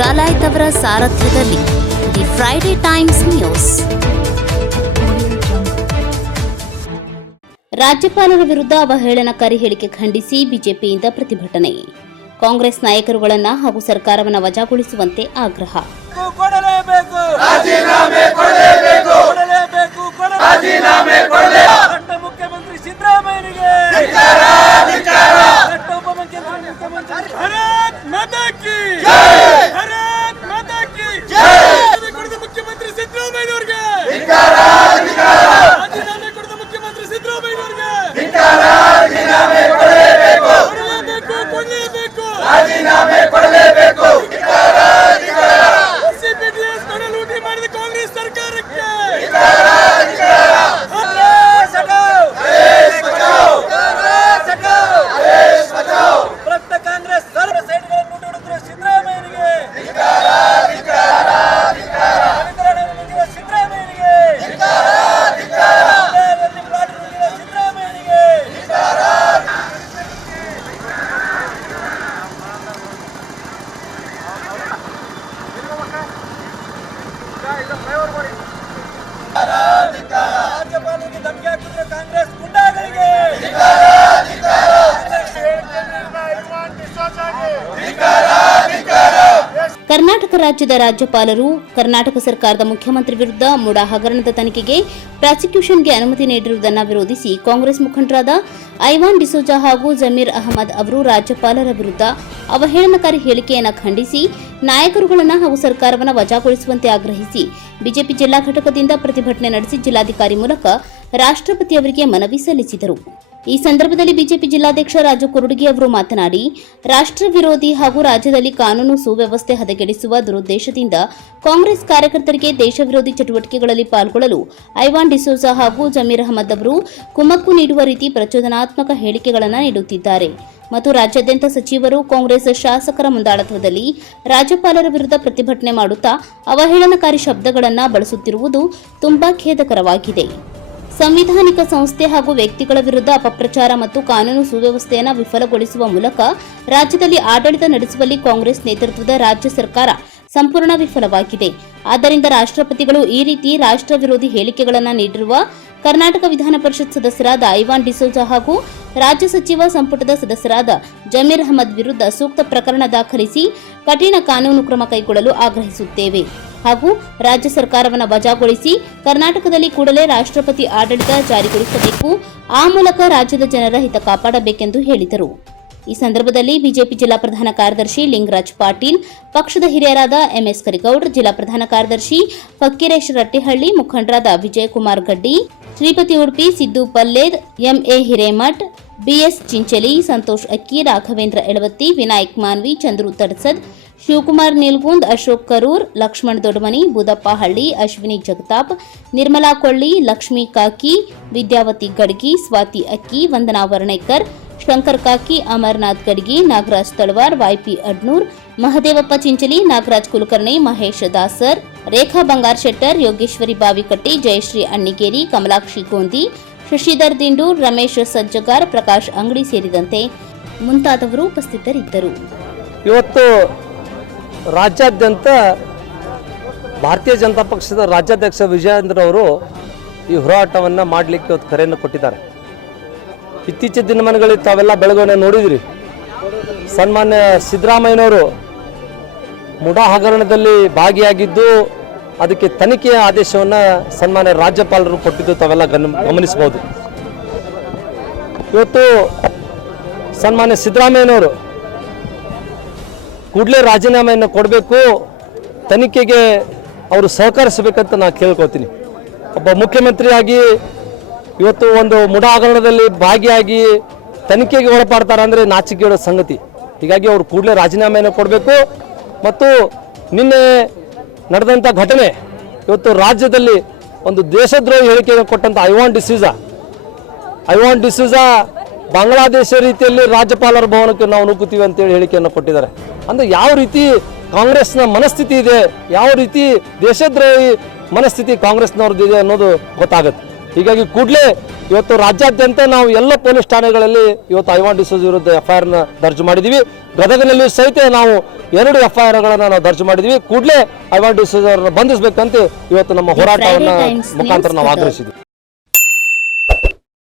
ಡಾಲಾಯ್ತ್ ಅವರ ಸಾರಥ್ಯದಲ್ಲಿ the Friday times news. ರಾಜ್ಯಪಾಲರ ವಿರುದ್ಧ ಅವಹೇಳನಕಾರಿ ಹೇಳಿಕೆ ಖಂಡಿಸಿ ಬಿಜೆಪಿಯಿಂದ ಪ್ರತಿಭಟನೆ. ಕಾಂಗ್ರೆಸ್ ನಾಯಕರುಗಳನ್ನು ಹಾಗೂ ಸರ್ಕಾರವನ್ನು ವಜಾಗೊಳಿಸುವಂತೆ ಆಗ್ರಹ. ಮುಖ್ಯಮಂತ್ರಿ ಸಿದ್ದರಾಮಯ್ಯನಿಗೆ ಮುಖ್ಯಮಂತ್ರಿ ಸಿದ್ದರಾಮಯ್ಯನವರಿಗೆ ರಾಜೀನಾಮೆ ಕೊಡದ ಮುಖ್ಯಮಂತ್ರಿ ಸಿದ್ದರಾಮಯ್ಯನವರಿಗೆ ರಾಜೀನಾಮೆ ಕೊಡಲೇಬೇಕು. ಸಿಪಿಟಿಎಸ್ ಹಣ ಲೂಟಿ ಮಾಡಿದ ಕಾಂಗ್ರೆಸ್ ಸರ್ಕಾರಕ್ಕೆ ಪ್ರಪ್ತ ಕಾಂಗ್ರೆಸ್ ಸರ್ವ ಸೈಡ್ಗಳನ್ನು ನೋಡಿದ್ರು ಸಿದ್ದರಾಮಯ್ಯನಿಗೆ ಸಿದ್ದರಾಮಯ್ಯನಿಗೆ ರಾಜ್ಯಪಾಲರಿಗೆ ಧಮಕಿ ಹಾಕಿದ್ರು ಕಾಂಗ್ರೆಸ್ ಗುಂಡಾಗಳಿಗೆ ಕರ್ನಾಟಕ ರಾಜ್ಯದ ರಾಜ್ಯಪಾಲರು ಕರ್ನಾಟಕ ಸರ್ಕಾರದ ಮುಖ್ಯಮಂತ್ರಿ ವಿರುದ್ಧ ಮುಡಾ ಹಗರಣದ ತನಿಖೆಗೆ ಪ್ರಾಸಿಕ್ಯೂಷನ್ಗೆ ಅನುಮತಿ ನೀಡಿರುವುದನ್ನು ವಿರೋಧಿಸಿ ಕಾಂಗ್ರೆಸ್ ಮುಖಂಡರಾದ ಐವಾನ್ ಡಿಸೋಜಾ ಹಾಗೂ ಜಮೀರ್ ಅಹಮದ್ ಅವರು ರಾಜ್ಯಪಾಲರ ವಿರುದ್ಧ ಅವಹೇಳನಕಾರಿ ಹೇಳಿಕೆಯನ್ನು ಖಂಡಿಸಿ ನಾಯಕರುಗಳನ್ನು ಹಾಗೂ ಸರ್ಕಾರವನ್ನು ವಜಾಗೊಳಿಸುವಂತೆ ಆಗ್ರಹಿಸಿ ಬಿಜೆಪಿ ಜಿಲ್ಲಾ ಘಟಕದಿಂದ ಪ್ರತಿಭಟನೆ ನಡೆಸಿ ಜಿಲ್ಲಾಧಿಕಾರಿ ಮೂಲಕ ರಾಷ್ಟ್ರಪತಿ ಅವರಿಗೆ ಮನವಿ ಸಲ್ಲಿಸಿದರು. ಈ ಸಂದರ್ಭದಲ್ಲಿ ಬಿಜೆಪಿ ಜಿಲ್ಲಾಧ್ಯಕ್ಷ ರಾಜು ಕುರುಡಗಿ ಅವರು ಮಾತನಾಡಿ, ರಾಷ್ಟ್ರ ವಿರೋಧಿ ಹಾಗೂ ರಾಜ್ಯದಲ್ಲಿ ಕಾನೂನು ಸುವ್ಯವಸ್ಥೆ ಹದಗೆಡಿಸುವ ದುರುದ್ದೇಶದಿಂದ ಕಾಂಗ್ರೆಸ್ ಕಾರ್ಯಕರ್ತರಿಗೆ ದೇಶ ವಿರೋಧಿ ಚಟುವಟಿಕೆಗಳಲ್ಲಿ ಪಾಲ್ಗೊಳ್ಳಲು ಐವಾನ್ ಡಿಸೋಜಾ ಹಾಗೂ ಜಮೀರ್ ಅಹಮದ್ ಅವರು ಕುಮ್ಮಕ್ಕು ನೀಡುವ ರೀತಿ ಪ್ರಚೋದನಾತ್ಮಕ ಹೇಳಿಕೆಗಳನ್ನು ನೀಡುತ್ತಿದ್ದಾರೆ ಮತ್ತು ರಾಜ್ಯಾದ್ಯಂತ ಸಚಿವರು ಕಾಂಗ್ರೆಸ್ ಶಾಸಕರ ಮುಂದಾಳತ್ವದಲ್ಲಿ ರಾಜ್ಯಪಾಲರ ವಿರುದ್ಧ ಪ್ರತಿಭಟನೆ ಮಾಡುತ್ತಾ ಅವಹೇಳನಕಾರಿ ಶಬ್ದಗಳನ್ನು ಬಳಸುತ್ತಿರುವುದು ತುಂಬಾ ಖೇದಕರವಾಗಿದೆ. ಸಂವಿಧಾನಿಕ ಸಂಸ್ಥೆ ಹಾಗೂ ವ್ಯಕ್ತಿಗಳ ವಿರುದ್ಧ ಅಪಪ್ರಚಾರ ಮತ್ತು ಕಾನೂನು ಸುವ್ಯವಸ್ಥೆಯನ್ನು ವಿಫಲಗೊಳಿಸುವ ಮೂಲಕ ರಾಜ್ಯದಲ್ಲಿ ಆಡಳಿತ ನಡೆಸುವಲ್ಲಿ ಕಾಂಗ್ರೆಸ್ ನೇತೃತ್ವದ ರಾಜ್ಯ ಸರ್ಕಾರ ಸಂಪೂರ್ಣ ವಿಫಲವಾಗಿದೆ. ಆದ್ದರಿಂದ ರಾಷ್ಟ್ರಪತಿಗಳು ಈ ರೀತಿ ರಾಷ್ಟ್ರ ವಿರೋಧಿ ಹೇಳಿಕೆಗಳನ್ನು ನೀಡಿರುವ ಕರ್ನಾಟಕ ವಿಧಾನ ಪರಿಷತ್ ಸದಸ್ಯರಾದ ಐವಾನ್ ಡಿಸೋಜಾ ಹಾಗೂ ರಾಜ್ಯ ಸಚಿವ ಸಂಪುಟದ ಸದಸ್ಯರಾದ ಜಮೀರ್ ಅಹಮದ್ ವಿರುದ್ಧ ಸೂಕ್ತ ಪ್ರಕರಣ ದಾಖಲಿಸಿ ಕಠಿಣ ಕಾನೂನು ಕ್ರಮ ಕೈಗೊಳ್ಳಲು ಆಗ್ರಹಿಸುತ್ತೇವೆ ಹಾಗೂ ರಾಜ್ಯ ಸರ್ಕಾರವನ್ನು ವಜಾಗೊಳಿಸಿ ಕರ್ನಾಟಕದಲ್ಲಿ ಕೂಡಲೇ ರಾಷ್ಟ್ರಪತಿ ಆಡಳಿತ ಜಾರಿಗೊಳಿಸಬೇಕು. ಆ ಮೂಲಕ ರಾಜ್ಯದ ಜನರ ಹಿತ ಕಾಪಾಡಬೇಕೆಂದು ಹೇಳಿದರು. ಈ ಸಂದರ್ಭದಲ್ಲಿ ಬಿಜೆಪಿ ಜಿಲ್ಲಾ ಪ್ರಧಾನ ಕಾರ್ಯದರ್ಶಿ ಲಿಂಗರಾಜ್ ಪಾಟೀಲ್, ಪಕ್ಷದ ಹಿರಿಯರಾದ ಎಂಎಸ್ ಕರಿಗೌಡ್, ಜಿಲ್ಲಾ ಪ್ರಧಾನ ಕಾರ್ಯದರ್ಶಿ ಫಕ್ಕೀರೇಶ್ ರಟ್ಟಿಹಳ್ಳಿ, ಮುಖಂಡರಾದ ವಿಜಯಕುಮಾರ್ ಗಡ್ಡಿ, ಶ್ರೀಪತಿ ಉಡುಪಿ, ಸಿದ್ದು ಪಲ್ಲೇದ್, ಎಂಎ ಹಿರೇಮಠ್, ಬಿಎಸ್ ಚಿಂಚಲಿ, ಸಂತೋಷ್ ಅಕ್ಕಿ, ರಾಘವೇಂದ್ರ ಎಳವತ್ತಿ, ವಿನಾಯಕ್ ಮಾನ್ವಿ, ಚಂದ್ರು ತಡ್ಸದ್, ಶಿವಕುಮಾರ್ ನೀಲ್ಗುಂದ್, ಅಶೋಕ್ ಕರೂರ್, ಲಕ್ಷ್ಮಣ್ ದೊಡ್ಮನಿ, ಬುದಪ್ಪ ಹಳ್ಳಿ, ಅಶ್ವಿನಿ ಜಗತಾಪ್, ನಿರ್ಮಲಾ ಕೊಳ್ಳಿ, ಲಕ್ಷ್ಮೀ ಕಾಕಿ, ವಿದ್ಯಾವತಿ ಗಡ್ಗಿ, ಸ್ವಾತಿ ಅಕ್ಕಿ, ವಂದನಾ ವರ್ಣೇಕರ್, ಶಂಕರ್ ಕಾಕಿ, ಅಮರ್ನಾಥ್ ಗಡ್ಗಿ, ನಾಗರಾಜ್ ತಳವಾರ್, ವೈಪಿ ಅಡ್ನೂರ್, ಮಹದೇವಪ್ಪ ಚಿಂಚಲಿ, ನಾಗರಾಜ್ ಕುಲಕರ್ಣಿ, ಮಹೇಶ್ ದಾಸರ್, ರೇಖಾ ಬಂಗಾರ್ ಶೆಟ್ಟರ್, ಯೋಗೇಶ್ವರಿ ಬಾವಿಕಟ್ಟಿ, ಜಯಶ್ರೀ ಅಣ್ಣಿಗೇರಿ, ಕಮಲಾಕ್ಷಿ ಗೋಂದಿ, ಶಶಿಧರ್ ದಿಂಡೂರ್, ರಮೇಶ್ ಸಜ್ಜಗಾರ್, ಪ್ರಕಾಶ್ ಅಂಗಡಿ ಸೇರಿದಂತೆ ಮುಂತಾದವರು ಉಪಸ್ಥಿತರಿದ್ದರು. ಇವತ್ತು ರಾಜ್ಯಾದ್ಯಂತ ಭಾರತೀಯ ಜನತಾ ಪಕ್ಷದ ರಾಜ್ಯಾಧ್ಯಕ್ಷ ವಿಜಯೇಂದ್ರ ಅವರು ಈ ಹೋರಾಟವನ್ನು ಮಾಡಲಿಕ್ಕೆ ಇವತ್ತು ಕರೆಯನ್ನು ಕೊಟ್ಟಿದ್ದಾರೆ. ಇತ್ತೀಚಿನ ದಿನಮಾನಗಳಲ್ಲಿ ತಾವೆಲ್ಲ ಬೆಳವಣಿಗೆ ನೋಡಿದಿರಿ. ಸನ್ಮಾನ್ಯ ಸಿದ್ದರಾಮಯ್ಯನವರು ಮುಡಾ ಹಗರಣದಲ್ಲಿ ಭಾಗಿಯಾಗಿದ್ದು ಅದಕ್ಕೆ ತನಿಖೆಯ ಆದೇಶವನ್ನು ಸನ್ಮಾನ್ಯ ರಾಜ್ಯಪಾಲರು ಕೊಟ್ಟಿದ್ದು ತಾವೆಲ್ಲ ಗಮನಿಸಬಹುದು. ಇವತ್ತು ಸನ್ಮಾನ್ಯ ಸಿದ್ದರಾಮಯ್ಯನವರು ಕೂಡಲೇ ರಾಜೀನಾಮೆಯನ್ನು ಕೊಡಬೇಕು, ತನಿಖೆಗೆ ಅವರು ಸಹಕರಿಸಬೇಕಂತ ನಾನು ಕೇಳ್ಕೊತೀನಿ. ಒಬ್ಬ ಮುಖ್ಯಮಂತ್ರಿಯಾಗಿ ಇವತ್ತು ಒಂದು ಮುಡಾ ಹಗರಣದಲ್ಲಿ ಭಾಗಿಯಾಗಿ ತನಿಖೆಗೆ ಒಳಪಡ್ತಾರೆ ಅಂದರೆ ನಾಚಿಕೆಯೋ ಸಂಗತಿ. ಹೀಗಾಗಿ ಅವರು ಕೂಡಲೇ ರಾಜೀನಾಮೆಯನ್ನು ಕೊಡಬೇಕು. ಮತ್ತು ನಿನ್ನೆ ನಡೆದಂಥ ಘಟನೆ ಇವತ್ತು ರಾಜ್ಯದಲ್ಲಿ ಒಂದು ದೇಶದ್ರೋಹಿ ಹೇಳಿಕೆಯನ್ನು ಕೊಟ್ಟಂಥ ಐವಾನ್ ಡಿಸೋಜಾ ಬಾಂಗ್ಲಾದೇಶ ರೀತಿಯಲ್ಲಿ ರಾಜ್ಯಪಾಲರ ಭವನಕ್ಕೆ ನಾವು ನುಗ್ಗುತ್ತೀವಿ ಅಂತೇಳಿ ಹೇಳಿಕೆಯನ್ನು ಕೊಟ್ಟಿದ್ದಾರೆ. ಅಂದರೆ ಯಾವ ರೀತಿ ಕಾಂಗ್ರೆಸ್ನ ಮನಸ್ಥಿತಿ ಇದೆ, ಯಾವ ರೀತಿ ದೇಶದ್ರೋಹಿ ಮನಸ್ಥಿತಿ ಕಾಂಗ್ರೆಸ್ನವ್ರದ್ದಿದೆ ಅನ್ನೋದು ಗೊತ್ತಾಗುತ್ತೆ. ಹೀಗಾಗಿ ಕೂಡಲೇ ಇವತ್ತು ರಾಜ್ಯಾದ್ಯಂತ ನಾವು ಎಲ್ಲ ಪೊಲೀಸ್ ಠಾಣೆಗಳಲ್ಲಿ ಇವತ್ತು ಐವಾನ್ ಡಿಸೋಜ ವಿರುದ್ಧ FIR ದರ್ಜು ಮಾಡಿದ್ದೀವಿ. ಗದಗನಲ್ಲಿ ಸಹಿತ ನಾವು 2 FIRಗಳನ್ನು ನಾವು ದರ್ಜು ಮಾಡಿದ್ದೀವಿ. ಕೂಡಲೇ ಐವಾನ್ ಡಿಸೋಜ ಅವರನ್ನು ಬಂಧಿಸಬೇಕಂತ ಇವತ್ತು ನಮ್ಮ ಹೋರಾಟವನ್ನು ಮುಖಾಂತರ ನಾವು ಆಗ್ರಹಿಸಿದ್ವಿ.